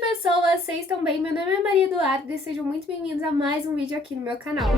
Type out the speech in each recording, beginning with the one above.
Oi pessoas, vocês estão bem? Meu nome é Maria Eduarda e sejam muito bem-vindos a mais um vídeo aqui no meu canal.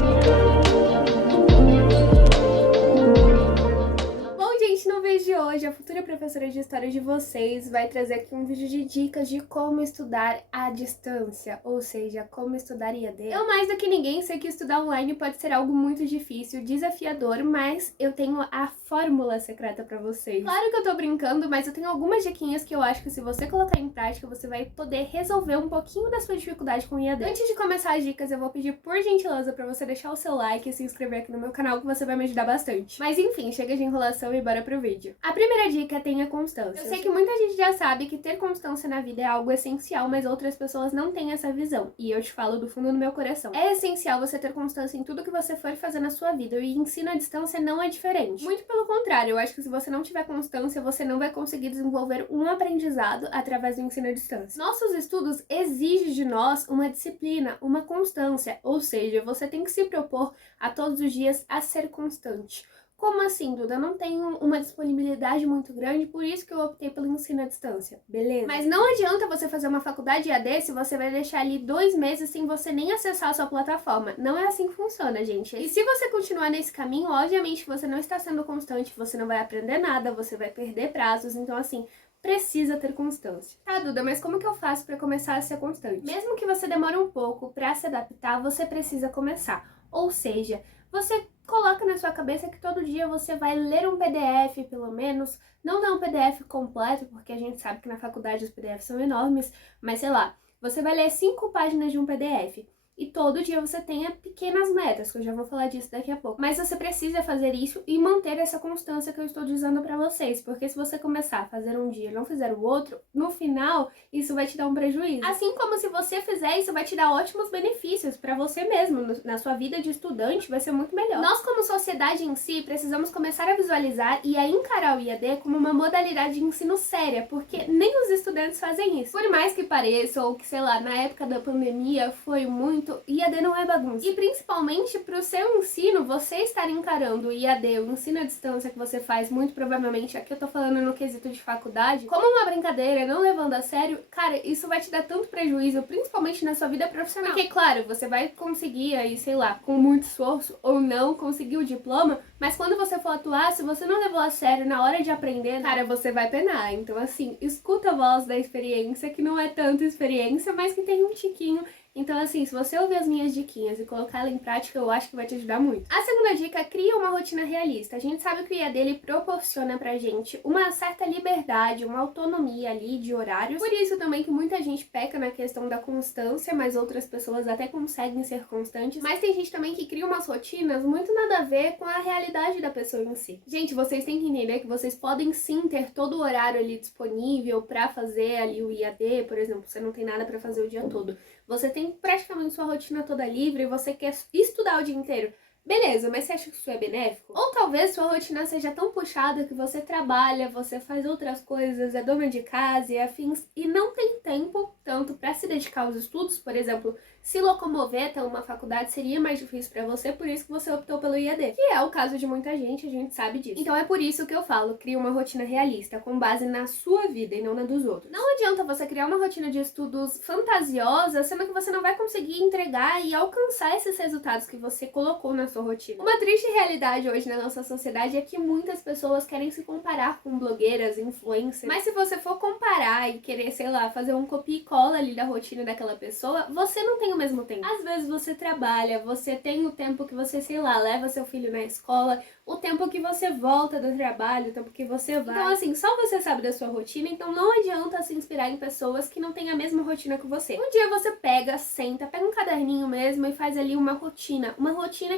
Bom, gente, no vídeo de hoje, a futura professora de história de vocês vai trazer aqui um vídeo de dicas de como estudar à distância, ou seja, como estudar IAD. Eu, mais do que ninguém, sei que estudar online pode ser algo muito difícil, desafiador, mas eu tenho a fórmula secreta pra vocês. Claro que eu tô brincando, mas eu tenho algumas diquinhas que eu acho que se você colocar em prática, você vai poder resolver um pouquinho da sua dificuldade com o IAD. Antes de começar as dicas, eu vou pedir por gentileza pra você deixar o seu like e se inscrever aqui no meu canal, que você vai me ajudar bastante. Mas enfim, chega de enrolação e bora pro vídeo. A primeira dica é tenha constância. Eu sei que muita gente já sabe que ter constância na vida é algo essencial, mas outras pessoas não têm essa visão. E eu te falo do fundo do meu coração. É essencial você ter constância em tudo que você for fazer na sua vida, e ensino à distância não é diferente. Muito pelo contrário, eu acho que se você não tiver constância, você não vai conseguir desenvolver um aprendizado através do ensino à distância. Nossos estudos exigem de nós uma disciplina, uma constância, ou seja, você tem que se propor a todos os dias a ser constante. Como assim, Duda? Eu não tenho uma disponibilidade muito grande, por isso que eu optei pelo ensino à distância, beleza? Mas não adianta você fazer uma faculdade EAD se você vai deixar ali 2 meses sem você nem acessar a sua plataforma. Não é assim que funciona, gente. E se você continuar nesse caminho, obviamente você não está sendo constante, você não vai aprender nada, você vai perder prazos, então assim, precisa ter constância. Tá, Duda, mas como que eu faço para começar a ser constante? Mesmo que você demore um pouco para se adaptar, você precisa começar. Ou seja, você coloca na sua cabeça que todo dia você vai ler um PDF, pelo menos. Não dá um PDF completo, porque a gente sabe que na faculdade os PDFs são enormes, mas sei lá, você vai ler 5 páginas de um PDF. E todo dia você tenha pequenas metas, que eu já vou falar disso daqui a pouco. Mas você precisa fazer isso e manter essa constância que eu estou dizendo pra vocês. Porque se você começar a fazer um dia e não fizer o outro, no final, isso vai te dar um prejuízo. Assim como se você fizer, isso vai te dar ótimos benefícios pra você mesmo. Na sua vida de estudante, vai ser muito melhor. Nós, como sociedade em si, precisamos começar a visualizar e a encarar o IAD como uma modalidade de ensino séria, porque nem os estudantes fazem isso. Por mais que pareça, ou que, sei lá, na época da pandemia foi muito, IAD não é bagunça. E principalmente pro seu ensino, você estar encarando o IAD, o ensino à distância que você faz, muito provavelmente, aqui eu tô falando no quesito de faculdade, como uma brincadeira, não levando a sério, cara, isso vai te dar tanto prejuízo, principalmente na sua vida profissional. Porque, claro, você vai conseguir aí, sei lá, com muito esforço ou não, conseguir o diploma, mas quando você for atuar, se você não levou a sério na hora de aprender, cara, você vai penar. Então, assim, escuta a voz da experiência, que não é tanta experiência, mas que tem um tiquinho. Então, assim, se você ouvir as minhas diquinhas e colocar ela em prática, eu acho que vai te ajudar muito. A segunda dica é cria uma rotina realista. A gente sabe que o IAD ele proporciona pra gente uma certa liberdade, uma autonomia ali de horários. Por isso também que muita gente peca na questão da constância, mas outras pessoas até conseguem ser constantes. Mas tem gente também que cria umas rotinas muito nada a ver com a realidade da pessoa em si. Gente, vocês têm que entender que vocês podem sim ter todo o horário ali disponível pra fazer ali o IAD, por exemplo, você não tem nada pra fazer o dia todo. Você tem praticamente sua rotina toda livre e você quer estudar o dia inteiro. Beleza, mas você acha que isso é benéfico? Ou talvez sua rotina seja tão puxada que você trabalha, você faz outras coisas, é dona de casa e afins, e não tem tempo tanto para se dedicar aos estudos. Por exemplo, se locomover até uma faculdade seria mais difícil para você, por isso que você optou pelo IAD, que é o caso de muita gente, a gente sabe disso. Então é por isso que eu falo, cria uma rotina realista, com base na sua vida e não na dos outros. Não adianta você criar uma rotina de estudos fantasiosa, sendo que você não vai conseguir entregar e alcançar esses resultados que você colocou na sua rotina. Uma triste realidade hoje na nossa sociedade é que muitas pessoas querem se comparar com blogueiras, influencers, mas se você for comparar e querer, sei lá, fazer um copia e cola ali da rotina daquela pessoa, você não tem o mesmo tempo. Às vezes você trabalha, você tem o tempo que você, sei lá, leva seu filho na escola, o tempo que você volta do trabalho, o tempo que você vai. Então assim, só você sabe da sua rotina, então não adianta se inspirar em pessoas que não têm a mesma rotina que você. Um dia você pega, senta, pega um caderninho mesmo e faz ali uma rotina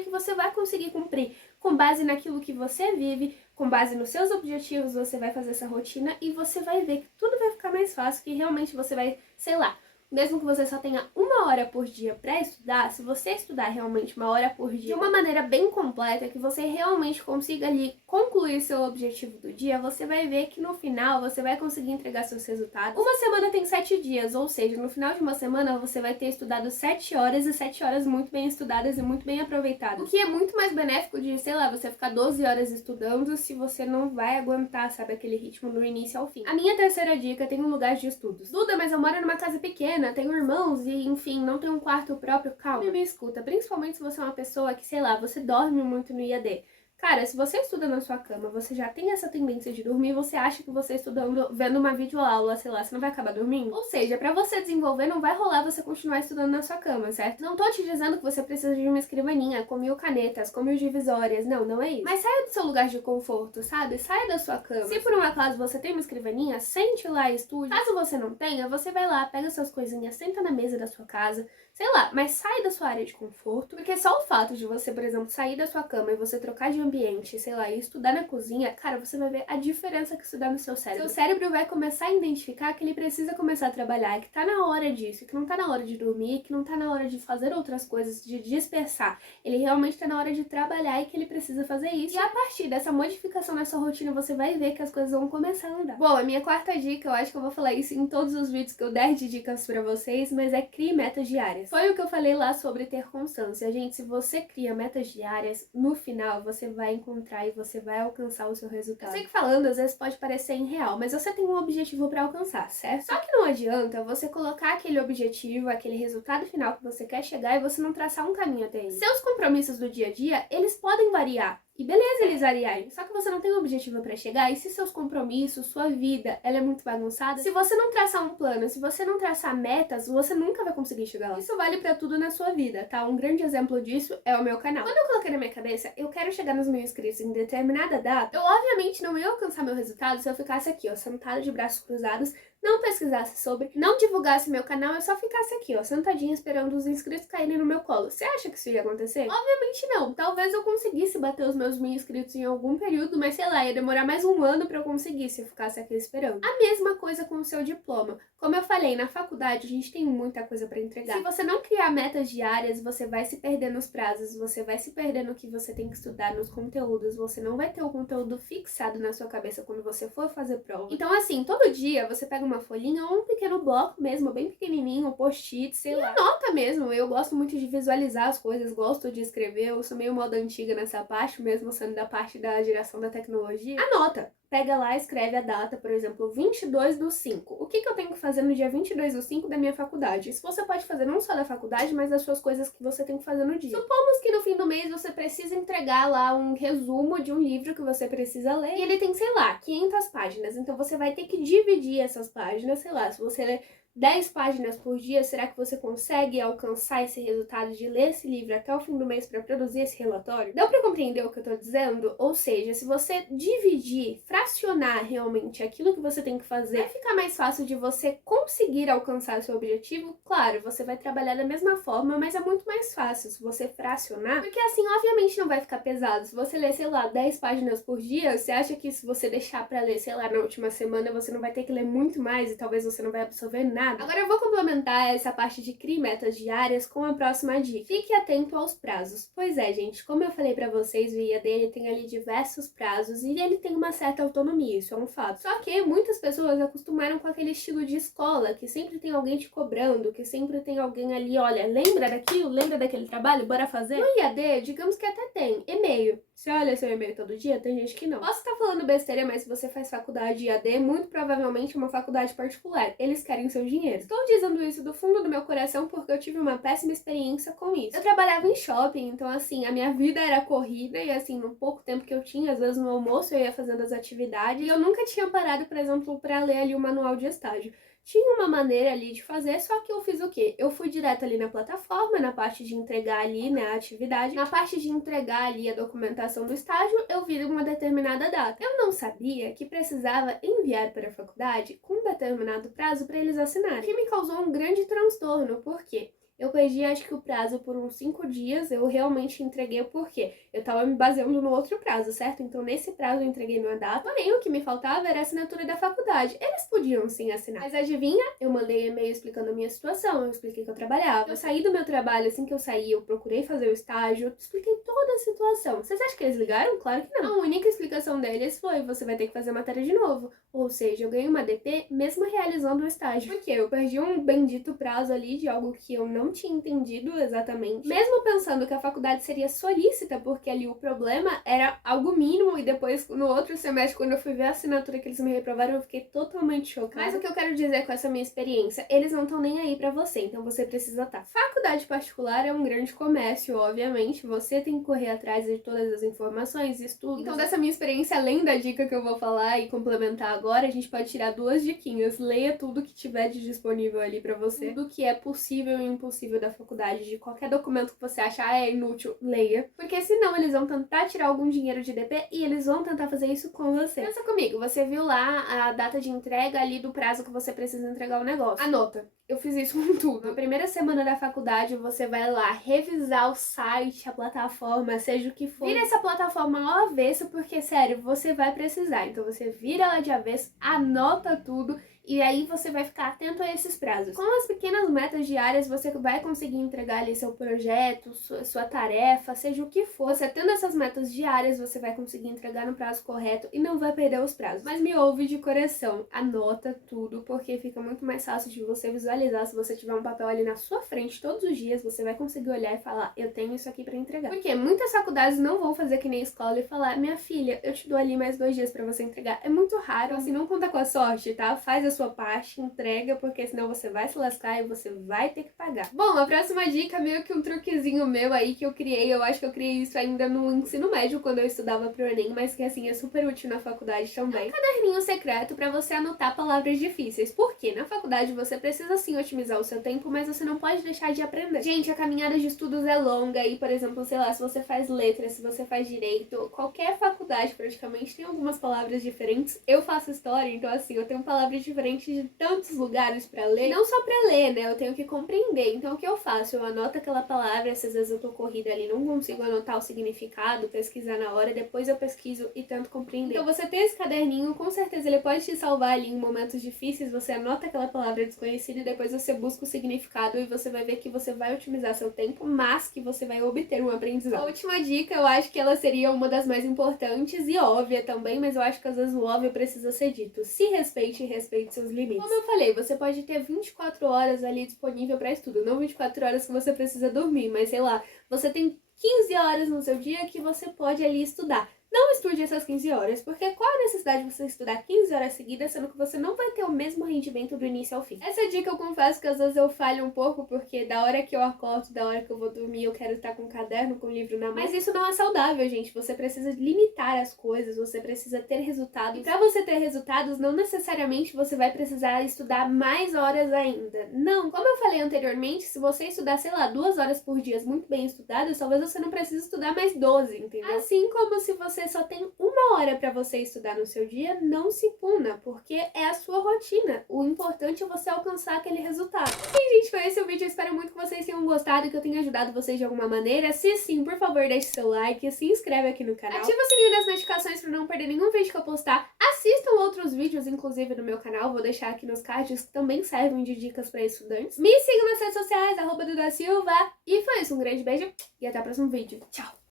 que você vai conseguir cumprir com base naquilo que você vive, com base nos seus objetivos, você vai fazer essa rotina e você vai ver que tudo vai ficar mais fácil, que realmente você vai, sei lá, mesmo que você só tenha 1 hora por dia pra estudar, se você estudar realmente 1 hora por dia de uma maneira bem completa, que você realmente consiga ali concluir seu objetivo do dia, você vai ver que no final você vai conseguir entregar seus resultados. Uma semana tem 7 dias, ou seja, no final de uma semana você vai ter estudado 7 horas e 7 horas muito bem estudadas e muito bem aproveitadas. O que é muito mais benéfico de, sei lá, você ficar 12 horas estudando se você não vai aguentar, sabe, aquele ritmo do início ao fim. A minha terceira dica tem um lugar de estudos. Duda, mas eu moro numa casa pequena, tenho irmãos e, enfim, não tenho um quarto próprio. Calma, me escuta, principalmente se você é uma pessoa que, sei lá, você dorme muito no IAD. Cara, se você estuda na sua cama, você já tem essa tendência de dormir, você acha que você estudando, vendo uma videoaula, sei lá, você não vai acabar dormindo? Ou seja, pra você desenvolver, não vai rolar você continuar estudando na sua cama, certo? Não tô te dizendo que você precisa de uma escrivaninha com 1000 canetas, com 1000 divisórias, não, não é isso. Mas saia do seu lugar de conforto, sabe? Saia da sua cama. Se por um acaso você tem uma escrivaninha, sente lá e estude. Caso você não tenha, você vai lá, pega suas coisinhas, senta na mesa da sua casa, sei lá, mas sai da sua área de conforto, porque só o fato de você, por exemplo, sair da sua cama e você trocar de ambiente, sei lá, e estudar na cozinha, cara, você vai ver a diferença que isso dá no seu cérebro. Seu cérebro vai começar a identificar que ele precisa começar a trabalhar, que tá na hora disso, que não tá na hora de dormir, que não tá na hora de fazer outras coisas, de dispersar. Ele realmente tá na hora de trabalhar e que ele precisa fazer isso. E a partir dessa modificação na sua rotina, você vai ver que as coisas vão começar a andar. Bom, a minha quarta dica, eu acho que eu vou falar isso em todos os vídeos que eu der de dicas pra vocês, mas é crie metas diárias. Foi o que eu falei lá sobre ter constância. Gente, se você cria metas diárias, no final você vai encontrar e você vai alcançar o seu resultado. Eu sei que falando às vezes pode parecer irreal, mas você tem um objetivo pra alcançar, certo? Só que não adianta você colocar aquele objetivo, aquele resultado final que você quer chegar e você não traçar um caminho até ele. Seus compromissos do dia a dia, eles podem variar. E beleza eles variarem, só que você não tem um objetivo pra chegar, e se seus compromissos, sua vida, ela é muito bagunçada, se você não traçar um plano, se você não traçar metas, você nunca vai conseguir chegar lá. Isso vale pra tudo na sua vida, tá? Um grande exemplo disso é o meu canal. Quando eu coloquei na minha cabeça, eu quero chegar nos 1000 inscritos em determinada data, eu obviamente não ia alcançar meu resultado se eu ficasse aqui, ó, sentada de braços cruzados, não pesquisasse sobre, não divulgasse meu canal, eu só ficasse aqui, ó, sentadinha esperando os inscritos caírem no meu colo. Você acha que isso ia acontecer? Obviamente não. Talvez eu conseguisse bater os meus 1000 inscritos em algum período, mas sei lá, ia demorar mais 1 ano pra eu conseguir se eu ficasse aqui esperando. A mesma coisa com o seu diploma. Como eu falei, na faculdade a gente tem muita coisa pra entregar. Se você não criar metas diárias, você vai se perder nos prazos, você vai se perder no que você tem que estudar, nos conteúdos, você não vai ter o conteúdo fixado na sua cabeça quando você for fazer prova. Então assim, todo dia você pega uma folhinha ou um pequeno bloco mesmo, bem pequenininho, um post-it, sei lá. Anota mesmo, eu gosto muito de visualizar as coisas, gosto de escrever, eu sou meio moda antiga nessa parte, mesmo sendo da parte da geração da tecnologia. Anota! Pega lá, escreve a data, por exemplo, 22/5. O que eu tenho que fazer no dia 22/5 da minha faculdade? Isso você pode fazer não só da faculdade, mas das suas coisas que você tem que fazer no dia. Supomos que no fim do mês você precisa entregar lá um resumo de um livro que você precisa ler. E ele tem, sei lá, 500 páginas. Então você vai ter que dividir essas páginas, sei lá, se você ler 10 páginas por dia, será que você consegue alcançar esse resultado de ler esse livro até o fim do mês para produzir esse relatório? Deu para compreender o que eu tô dizendo? Ou seja, se você dividir, fracionar realmente aquilo que você tem que fazer, vai ficar mais fácil de você conseguir alcançar seu objetivo. Claro, você vai trabalhar da mesma forma, mas é muito mais fácil se você fracionar, porque assim, obviamente não vai ficar pesado. Se você ler, sei lá, 10 páginas por dia, você acha que se você deixar para ler, sei lá, na última semana, você não vai ter que ler muito mais e talvez você não vai absorver nada? Agora eu vou complementar essa parte de criar metas diárias com a próxima dica. Fique atento aos prazos. Pois é, gente, como eu falei pra vocês, o IAD ele tem ali diversos prazos e ele tem uma certa autonomia, isso é um fato. Só que muitas pessoas acostumaram com aquele estilo de escola, que sempre tem alguém te cobrando, que sempre tem alguém ali, olha, lembra daquilo? Lembra daquele trabalho? Bora fazer? No IAD, digamos que até tem e-mail. Você olha seu e-mail todo dia? Tem gente que não. Posso estar falando besteira, mas se você faz faculdade IAD, muito provavelmente é uma faculdade particular. Eles querem seu dinheiro. Estou dizendo isso do fundo do meu coração porque eu tive uma péssima experiência com isso. Eu trabalhava em shopping, então assim, a minha vida era corrida e assim, no pouco tempo que eu tinha, às vezes no almoço eu ia fazendo as atividades e eu nunca tinha parado, por exemplo, para ler ali o manual de estágio. Tinha uma maneira ali de fazer, só que eu fiz o quê? Eu fui direto ali na plataforma, na parte de entregar ali, né, a atividade. Na parte de entregar ali a documentação do estágio, eu vi uma determinada data. Eu não sabia que precisava enviar para a faculdade com um determinado prazo para eles assinarem, o que me causou um grande transtorno, porque Eu perdi, acho que o prazo por uns 5 dias, eu realmente entreguei porque eu tava me baseando no outro prazo, certo? Então, nesse prazo eu entreguei numa data, porém, o que me faltava era a assinatura da faculdade. Eles podiam sim assinar. Mas adivinha? Eu mandei e-mail explicando a minha situação, eu expliquei que eu trabalhava. Eu saí do meu trabalho, assim que eu saí, eu procurei fazer o estágio, eu expliquei toda a situação. Vocês acham que eles ligaram? Claro que não. A única explicação deles foi, você vai ter que fazer matéria de novo. Ou seja, eu ganhei uma DP mesmo realizando o estágio. Porque eu perdi um bendito prazo ali de algo que eu não tinha entendido exatamente. Mesmo pensando que a faculdade seria solícita, porque ali o problema era algo mínimo, e depois no outro semestre, quando eu fui ver a assinatura que eles me reprovaram, eu fiquei totalmente chocada. Mas o que eu quero dizer com essa minha experiência, eles não estão nem aí pra você, então você precisa estar. Faculdade particular é um grande comércio, obviamente, você tem que correr atrás de todas as informações, estudos. Então dessa minha experiência, além da dica que eu vou falar e complementar agora, a gente pode tirar 2 diquinhas. Leia tudo que tiver de disponível ali pra você, tudo que é possível e impossível da faculdade, de qualquer documento que você achar é inútil, leia. Porque senão eles vão tentar tirar algum dinheiro de DP e eles vão tentar fazer isso com você. Pensa comigo, você viu lá a data de entrega ali do prazo que você precisa entregar o negócio. Anota. Eu fiz isso com tudo. Na primeira semana da faculdade, você vai lá revisar o site, a plataforma, seja o que for. Vira essa plataforma ao avesso, porque, sério, você vai precisar. Então, você vira ela de avesso, anota tudo, e aí você vai ficar atento a esses prazos. Com as pequenas metas diárias, você vai conseguir entregar ali seu projeto, sua tarefa, seja o que for. Você tendo essas metas diárias, você vai conseguir entregar no prazo correto e não vai perder os prazos. Mas me ouve de coração, anota tudo, porque fica muito mais fácil de você visualizar. Se você tiver um papel ali na sua frente todos os dias, você vai conseguir olhar e falar, eu tenho isso aqui pra entregar. Porque muitas faculdades não vão fazer que nem a escola e falar, minha filha, eu te dou ali mais 2 dias pra você entregar. É muito raro, assim, não conta com a sorte, tá? Faz a sua parte, entrega, porque senão você vai se lascar e você vai ter que pagar. Bom, a próxima dica é meio que um truquezinho meu aí que eu criei. Eu acho que eu criei isso ainda no ensino médio, quando eu estudava pro Enem, mas que assim é super útil na faculdade também. É um caderninho secreto pra você anotar palavras difíceis. Porque na faculdade você precisa sim otimizar o seu tempo, mas você não pode deixar de aprender. Gente, a caminhada de estudos é longa e, por exemplo, sei lá, se você faz letras, se você faz direito, qualquer faculdade praticamente tem algumas palavras diferentes. Eu faço história, então assim, eu tenho palavras diferentes de tantos lugares pra ler. Não só pra ler, né? Eu tenho que compreender. Então o que eu faço? Eu anoto aquela palavra, se às vezes eu tô corrida ali, não consigo anotar o significado, pesquisar na hora, depois eu pesquiso e tento compreender. Então você ter esse caderninho, com certeza ele pode te salvar ali em momentos difíceis, você anota aquela palavra desconhecida e depois você busca o significado e você vai ver que você vai otimizar seu tempo, mas que você vai obter um aprendizado. A última dica, eu acho que ela seria uma das mais importantes e óbvia também, mas eu acho que às vezes o óbvio precisa ser dito. Se respeite e respeite seus limites. Como eu falei, você pode ter 24 horas ali disponível para estudo, não 24 horas que você precisa dormir, mas sei lá, você tem 15 horas no seu dia que você pode ali estudar. Não estude essas 15 horas, porque qual a necessidade de você estudar 15 horas seguidas, sendo que você não vai ter o mesmo rendimento do início ao fim? Essa dica eu confesso que às vezes eu falho um pouco, porque da hora que eu acordo, da hora que eu vou dormir, eu quero estar com um caderno, com um livro na mão. Mas isso não é saudável, gente. Você precisa limitar as coisas, você precisa ter resultados. E pra você ter resultados, não necessariamente você vai precisar estudar mais horas ainda. Não, como eu falei anteriormente, se você estudar, sei lá, 2 horas por dia muito bem estudadas, talvez você não precise estudar mais 12, entendeu? Assim como se você só tem 1 hora pra você estudar no seu dia, não se puna, porque é a sua rotina. O importante é você alcançar aquele resultado. E, gente, foi esse o vídeo. Eu espero muito que vocês tenham gostado e que eu tenha ajudado vocês de alguma maneira. Se sim, por favor, deixe seu like, se inscreve aqui no canal. Ativa o sininho das notificações pra não perder nenhum vídeo que eu postar. Assistam outros vídeos, inclusive, no meu canal. Vou deixar aqui nos cards, que também servem de dicas pra estudantes. Me sigam nas redes sociais, @DudaSilva. E foi isso. Um grande beijo e até o próximo vídeo. Tchau!